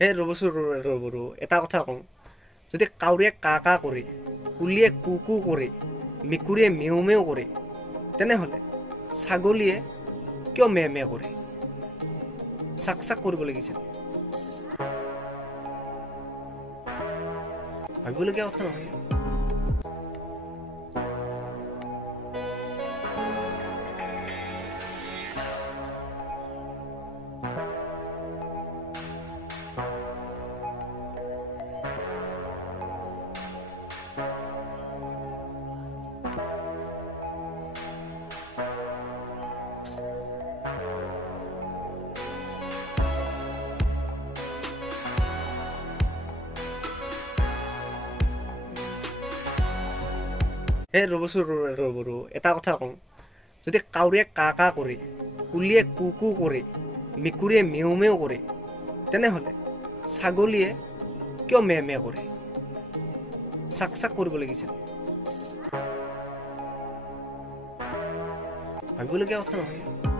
ৰ'ব এটা কথা কওঁ। যদি কাউৰীয়ে কা কা কৰে, কুলিয়ে কু কু কৰে, মেকুৰীয়ে মেও মেও কৰে, তেনেহ'লে ছাগলীয়ে কিয় মে মে কৰে? চাক চাক কৰিব লাগিছিল। ভাবিবলগীয়া কথা নহয়। ৰ'ব এটা কথা কওঁ। যদি কাউৰীয়ে কা কা কৰে, কুলিয়ে কু কু কৰে, মেকুৰীয়ে মেও মেও কৰে, তেনেহ'লে ছাগলীয়ে কিয় মে মে কৰে? চাক চাক কৰিব লাগিছিল। ভাবিবলগীয়া কথা নহয়।